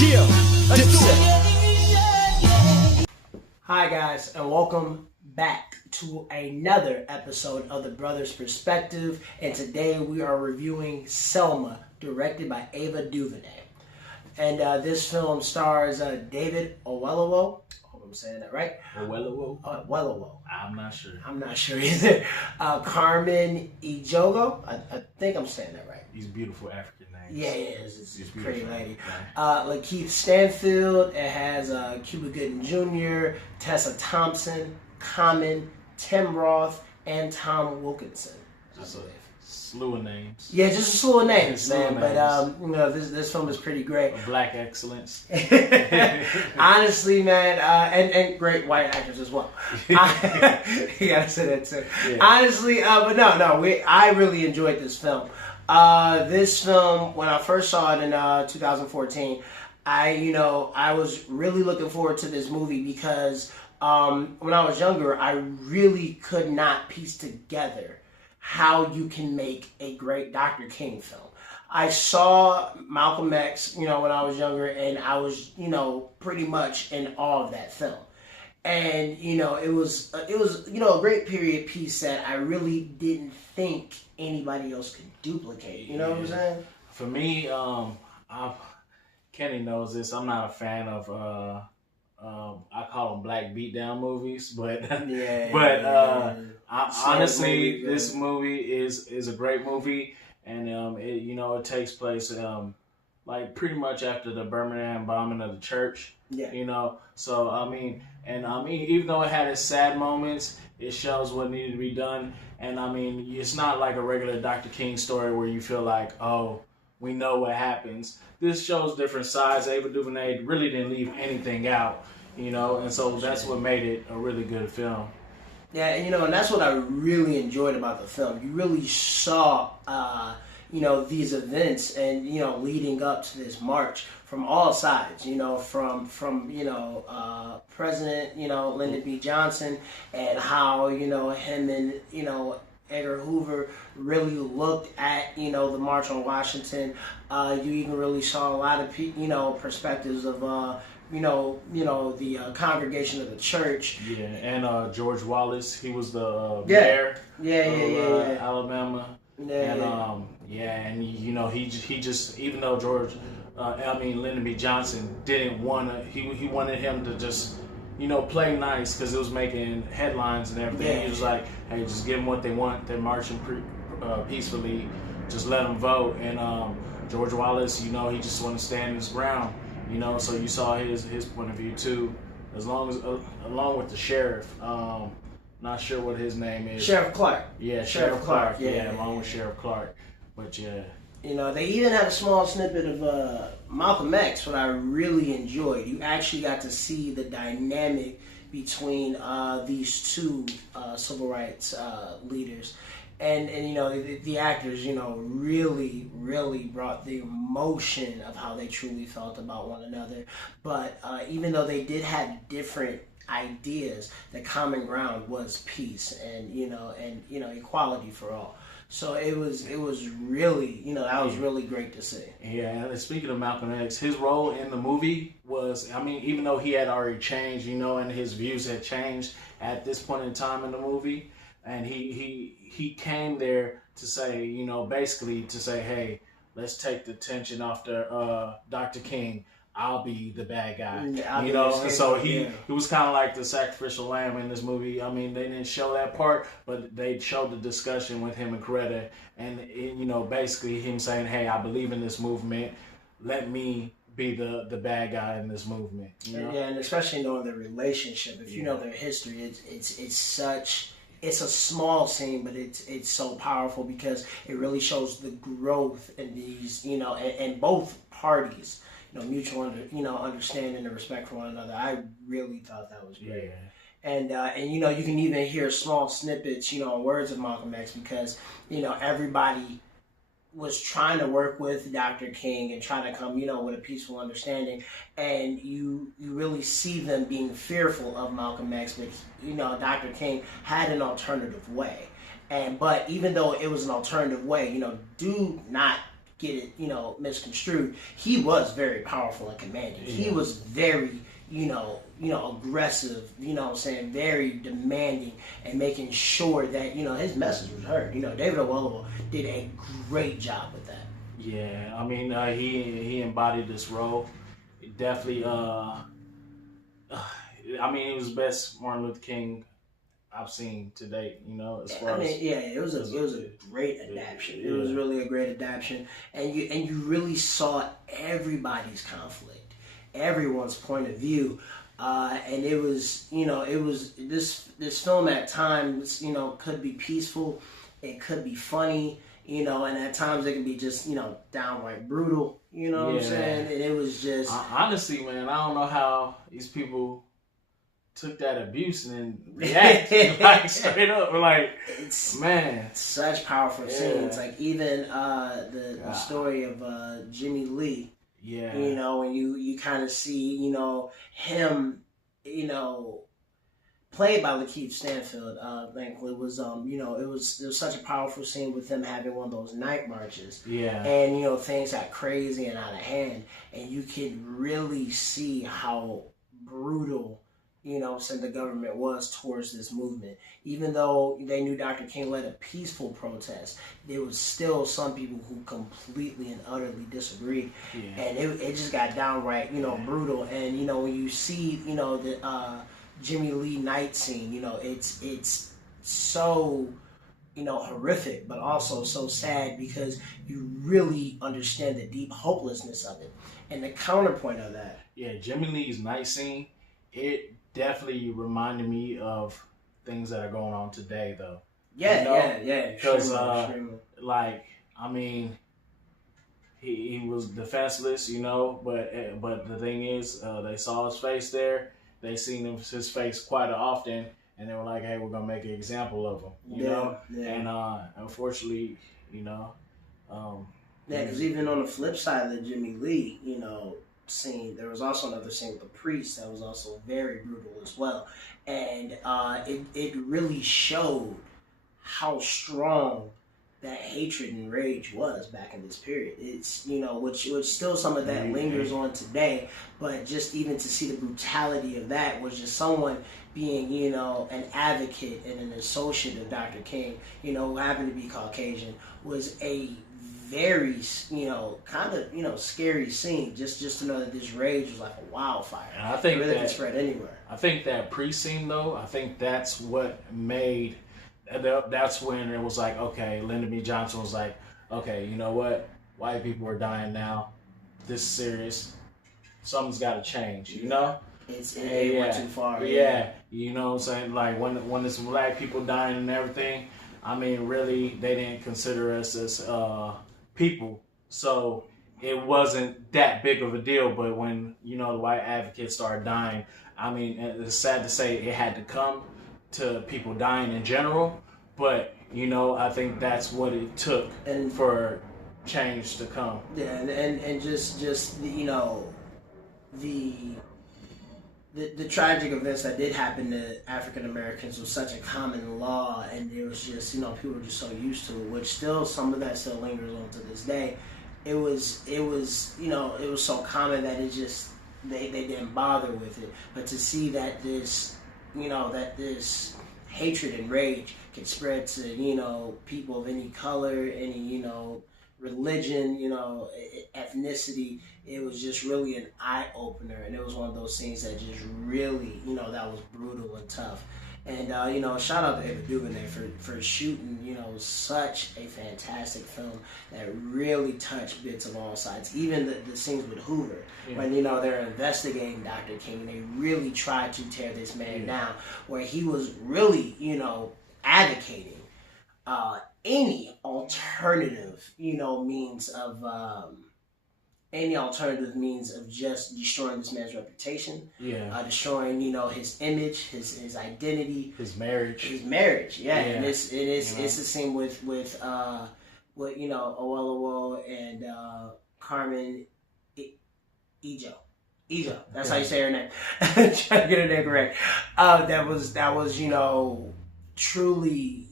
Yeah, let's do it. Hi guys, and welcome back to another episode of The Brothers Perspective. And today we are reviewing Selma, directed by Ava Duvernay. And this film stars David Oyelowo. I hope I'm saying that right. Oyelowo? Oyelowo. I'm not sure. I'm not sure either. Carmen Ejogo. I think I'm saying that right. These beautiful African names. Yeah, it's a pretty lady. Right. Lakeith Stanfield. It has Cuba Gooding Jr., Tessa Thompson, Common, Tim Roth, and Tom Wilkinson. Just a slew of names. Yeah, just a slew of names, man. Names. But this film is pretty great. Black excellence. Honestly, man, and great white actors as well. You gotta say that too. Yeah. Honestly, but I really enjoyed this film. This film, when I first saw it in 2014, I was really looking forward to this movie because when I was younger, I really could not piece together how you can make a great Dr. King film. I saw Malcolm X, when I was younger, and I was, pretty much in awe of that film. And, it was a great period piece that I really didn't think anybody else could duplicate. You know what I'm saying? For me, Kenny knows this. I'm not a fan of I call them black beatdown movies, but honestly, this movie is a great movie, and it takes place like pretty much after the Birmingham bombing of the church. Yeah. So I mean, even though it had its sad moments, it shows what needed to be done, and I mean, it's not like a regular Dr. King story where you feel like, oh, we know what happens. This shows different sides. Ava DuVernay really didn't leave anything out, and so that's what made it a really good film. Yeah, and that's what I really enjoyed about the film. You really saw, these events and, leading up to this march from all sides, from President, Lyndon B. Johnson, and how, him and, Edgar Hoover really looked at, the March on Washington. You even really saw a lot of, perspectives of, the congregation of the church. Yeah, and George Wallace, he was the mayor of Alabama. Yeah, and he just even though Lyndon B. Johnson didn't want to, he wanted him to just play nice because it was making headlines and everything. Yeah. He was like, hey, just give them what they want. They're marching peacefully. Just let them vote. And George Wallace, he just wanted to stand his ground. So you saw his point of view too, along with the sheriff. Not sure what his name is. Sheriff Clark. Yeah, Sheriff Clark. Yeah, along with Sheriff Clark. But yeah. They even had a small snippet of Malcolm X, what I really enjoyed. You actually got to see the dynamic between these two civil rights leaders. And the actors, really, really brought the emotion of how they truly felt about one another. But even though they did have different ideas, the common ground was peace and equality for all. So it was really, that was really great to see. Yeah, and speaking of Malcolm X, his role in the movie was, even though he had already changed, and his views had changed at this point in time in the movie, and he came there to say, basically to say, hey, let's take the tension off the Dr. King. I'll be the bad guy, and so he was kind of like the sacrificial lamb in this movie. They didn't show that part, but they showed the discussion with him and Coretta, and basically him saying, hey, I believe in this movement. Let me be the bad guy in this movement. Yeah, and especially knowing their relationship. If you know their history, it's a small scene, but it's so powerful because it really shows the growth in these, and both parties. Mutual understanding and respect for one another. I really thought that was great. Yeah. And you can even hear small snippets, words of Malcolm X because, everybody was trying to work with Dr. King and trying to come, with a peaceful understanding. And you really see them being fearful of Malcolm X, but, Dr. King had an alternative way. But even though it was an alternative way, do not get it, misconstrued. He was very powerful and commanding. Yeah. He was very, aggressive, very demanding and making sure that, his message was heard. David Oyelowo did a great job with that. Yeah, I mean, he embodied this role. It definitely, it was the best Martin Luther King I've seen to date, as far as... it was a great adaptation. It was really a great adaptation. And you really saw everybody's conflict, everyone's point of view. And it was this film at times, could be peaceful, it could be funny, and at times it could be just, downright brutal, what I'm saying? And it was just... Honestly, man, I don't know how these people took that abuse and then reacted like straight up. Like, man, such powerful scenes. Like even the story of Jimmy Lee. Yeah. When you kind of see him, played by Lakeith Stanfield. Thankfully, it was it was such a powerful scene with them having one of those night marches. Yeah. And things got crazy and out of hand, and you could really see how brutal the government was towards this movement. Even though they knew Dr. King led a peaceful protest, there was still some people who completely and utterly disagreed. Yeah. And it just got downright, brutal. And, when you see, the Jimmy Lee night scene, it's so, horrific, but also so sad because you really understand the deep hopelessness of it. And the counterpoint of that. Yeah, Jimmy Lee's night scene, it definitely reminded me of things that are going on today, though. Yeah. Because, he was defenseless, but the thing is, they saw his face there. They seen his face quite often, and they were like, "Hey, we're gonna make an example of him," you know. Yeah. And unfortunately, because even on the flip side of the Jimmy Lee, scene, there was also another scene with the priest that was also very brutal as well, and it really showed how strong that hatred and rage was back in this period. It's which still some of that lingers on today, but just even to see the brutality of that was just someone being an advocate and an associate of Dr. King, who happened to be Caucasian, was a very, kind of, scary scene. Just to know that this rage was like a wildfire. And I think it really could spread anywhere. I think that pre-scene, though, I think that's what made. That's when it was like, okay, Lyndon B. Johnson was like, okay, you know what? White people are dying now. This is serious. Something's got to change. It went too far. Yeah, you know what I'm saying? Like when it's black people dying and everything. I mean, really, they didn't consider us as people, so it wasn't that big of a deal. But when the white advocates started dying, I mean, it's sad to say it had to come to people dying in general, but I think that's what it took for change to come. Yeah, and just the tragic events that did happen to African Americans was such a common law, and it was just people were just so used to it, which still some of that still lingers on to this day. It was so common that it just they didn't bother with it. But to see that this hatred and rage can spread to people of any color, any religion, ethnicity, it was just really an eye-opener, and it was one of those things that just really, that was brutal and tough. And, shout out to Ava Duvernay for shooting, such a fantastic film that really touched bits of all sides. Even the scenes with Hoover, when, they're investigating Dr. King, they really tried to tear this man down, where he was really, advocating any alternative, means of just destroying this man's reputation, destroying, his image, his identity, his marriage, and it's the same with Oyelowo and Carmen Ejo. That's how you say her name. Trying to get her name correct. That was truly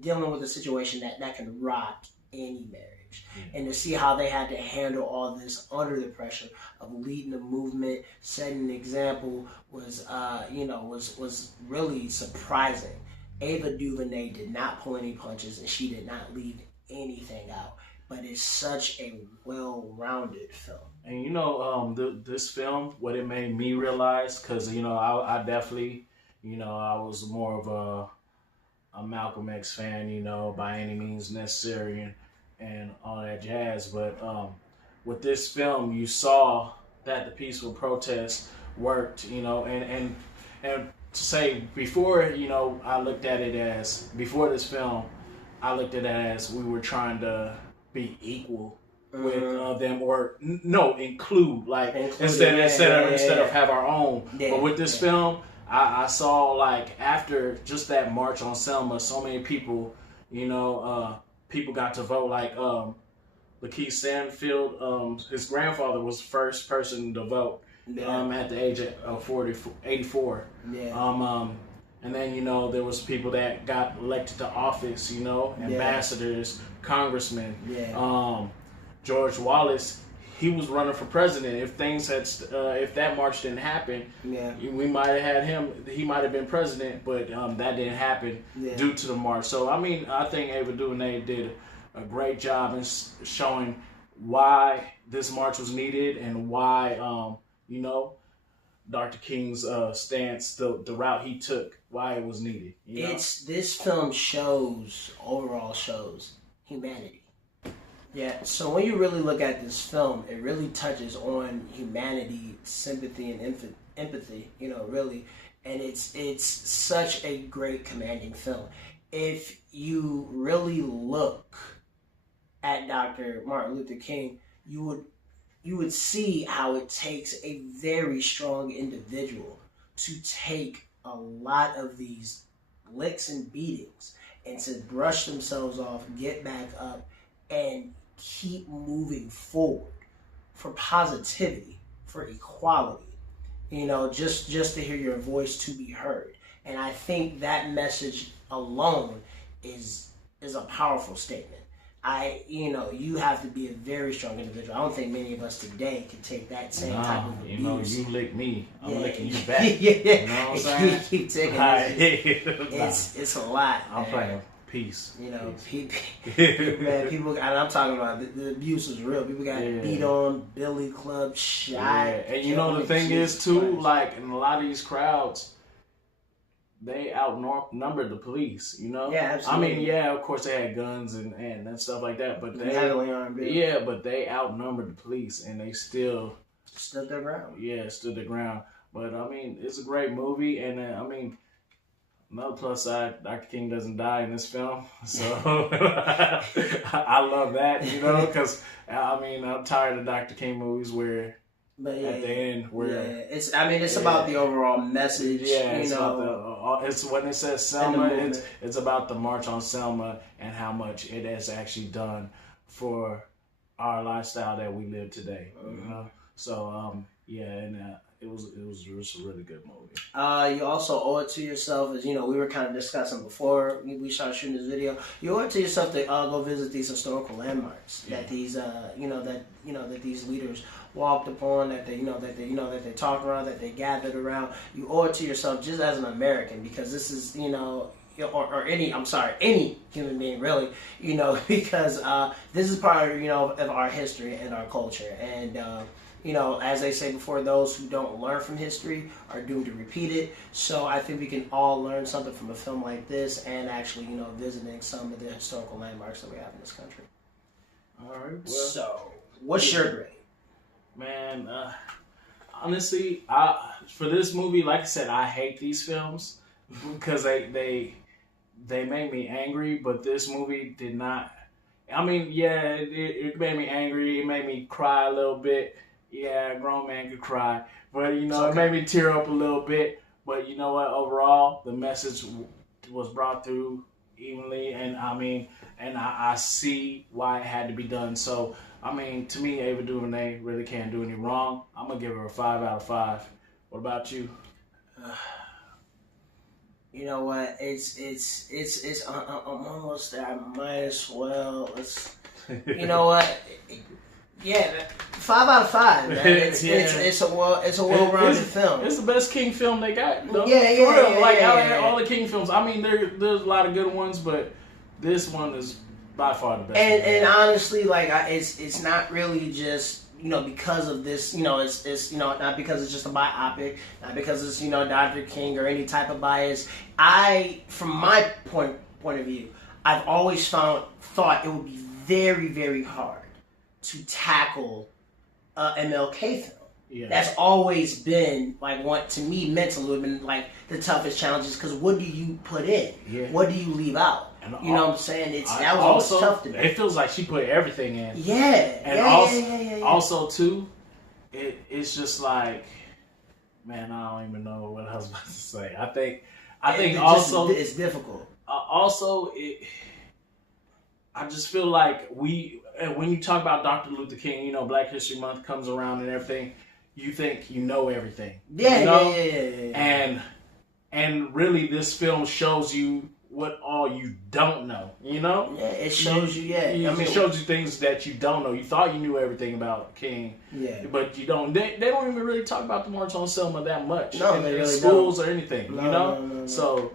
dealing with a situation that can rock any marriage. stage. And to see how they had to handle all this under the pressure of leading the movement, setting an example was was really surprising. Ava Duvernay did not pull any punches, and she did not leave anything out. But it's such a well-rounded film. And this film, what it made me realize, because I definitely, I was more of a Malcolm X fan, by any means necessary, and all that jazz. But with this film, you saw that the peaceful protest worked, and to say before, I looked at it as, before this film, I looked at it as we were trying to be equal with them, or include, like, instead of have our own. But with this film, I saw, like, after just that march on Selma, so many people, people got to vote. Like Lakeith Stanfield, his grandfather was the first person to vote at the age of 84. And then, there was people that got elected to office, ambassadors, congressmen. George Wallace, he was running for president. If if that march didn't happen, we might have had him. He might have been president, but that didn't happen due to the march. So, I think Ava DuVernay did a great job in showing why this march was needed and why, Dr. King's stance, the route he took, why it was needed. This film overall shows humanity. Yeah, so when you really look at this film, it really touches on humanity, sympathy, and empathy, really. And it's such a great, commanding film. If you really look at Dr. Martin Luther King, you would see how it takes a very strong individual to take a lot of these licks and beatings and to brush themselves off, get back up, and keep moving forward for positivity, for equality. Just to hear your voice to be heard. And I think that message alone is a powerful statement. You have to be a very strong individual. I don't think many of us today can take that same type of abuse. You lick me, I'm licking you back. You know what I'm saying? Keep taking it's a lot. I'm playing peace. People, and I'm talking about the abuse is real. People got beat on, billy club, shot. And the thing is too, like, in a lot of these crowds, they outnumbered the police, Yeah, absolutely. Of course they had guns and stuff like that, but but they outnumbered the police and they still stood their ground. Yeah, stood their ground. But it's a great movie, and another plus side, Dr. King doesn't die in this film, so I love that, because I'm tired of Dr. King movies where. But at the end, where it's about the overall message. It's when it says Selma. It's about the March on Selma and how much it has actually done for our lifestyle that we live today. So it was just a really good movie. You also owe it to yourself, as we were kind of discussing before we started shooting this video. You owe it to yourself to go visit these historical landmarks that these that these leaders walked upon, that they talked around, that they gathered around. You owe it to yourself just as an American, because this is or any human being really, because this is part of our history and our culture. And as they say before, those who don't learn from history are doomed to repeat it. So I think we can all learn something from a film like this, and actually, visiting some of the historical landmarks that we have in this country. All right. Well, so, what's your grade? Man, honestly, for this movie, like I said, I hate these films because they make me angry. But this movie did not. It made me angry. It made me cry a little bit. Yeah, a grown man could cry. But, it made me tear up a little bit. But you know what? Overall, the message was brought through evenly. And, I see why it had to be done. So, to me, Ava DuVernay really can't do any wrong. I'm going to give her a 5 out of 5. What about you? You know what? I'm almost there. I might as well. You know what? Yeah, 5 out of 5. Man. It's a well-rounded film. It's the best King film they got. You know? Yeah. All the King films. I mean, there's a lot of good ones, but this one is by far the best. And honestly, like it's not really just because of this. It's not because it's just a biopic, not because it's Dr. King or any type of bias. From my point of view, I've always thought it would be very, very hard to tackle MLK film. Yeah. That's always been to me mentally would have been the toughest challenges, because what do you put in? Yeah. What do you leave out? And you know what I'm saying? That was also tough to me. It feels like she put everything in. Yeah. And also too, it's just like, man, I don't even know what I was about to say. I think also it's difficult. I just feel like when you talk about Dr. Luther King, Black History Month comes around and everything, you think you know everything. Yeah. And really, this film shows you what all you don't know. Yeah, it shows you. Yeah, it shows you things that you don't know. You thought you knew everything about King. Yeah, but you don't. They don't even really talk about the March on Selma that much. No, they really schools don't. Or anything. No. So,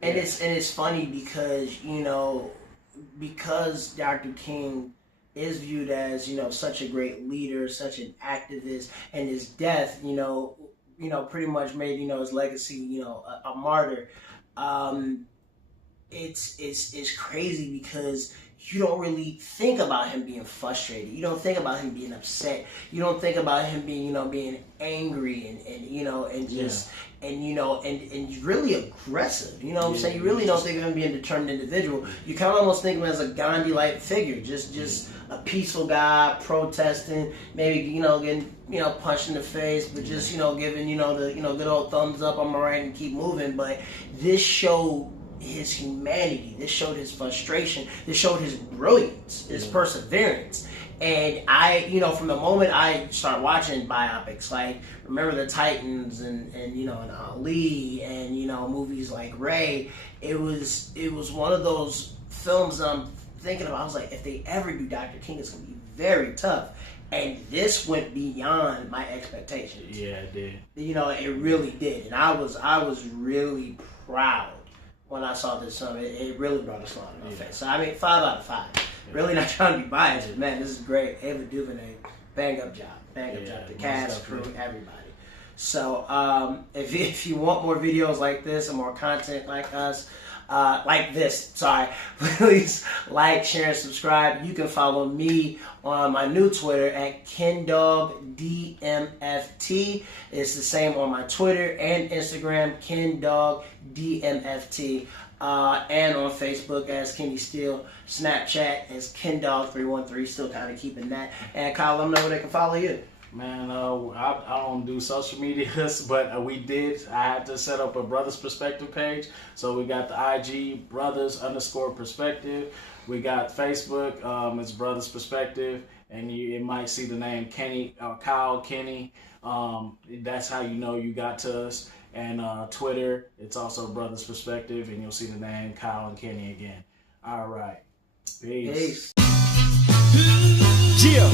and it's funny because because Dr. King is viewed as such a great leader, such an activist, and his death pretty much made his legacy a martyr. It's crazy because you don't really think about him being frustrated. You don't think about him being upset. You don't think about him being being angry and really aggressive. You know what I'm saying? You really don't think of him being a determined individual. You kind of almost think of him as a Gandhi-like figure, just a peaceful guy protesting, maybe getting punched in the face, but just giving the good old thumbs up, I'm alright, and keep moving. But this showed his humanity. This showed his frustration. This showed his brilliance, his perseverance. And from the moment I started watching biopics, like Remember the Titans and Ali and movies like Ray, it was one of those films that I'm thinking about. I was like, if they ever do Dr. King, it's gonna be very tough. And this went beyond my expectations. Yeah, it did. It really did. And I was really proud when I saw this film. It really brought a smile to my face. So 5 out of 5. Really not trying to be biased, but man, this is great. Ava Duvernay, bang up job. The cast, crew, everybody. So if you want more videos like this and more content like us, please like, share, and subscribe. You can follow me on my new Twitter at KenDogDMFT. It's the same on my Twitter and Instagram, KenDogDMFT. And on Facebook as Kenny Steele, Snapchat as KenDog313, still kind of keeping that. And Kyle, let them know where they can follow you. Man, I don't do social medias, but I had to set up a Brothers Perspective page. So we got the IG Brothers_Perspective. We got Facebook, it's Brothers Perspective, and you might see the name Kyle Kenny. That's how you got to us. And Twitter, it's also Brothers Perspective, and you'll see the name Kyle and Kenny again. All right. Peace. Yeah.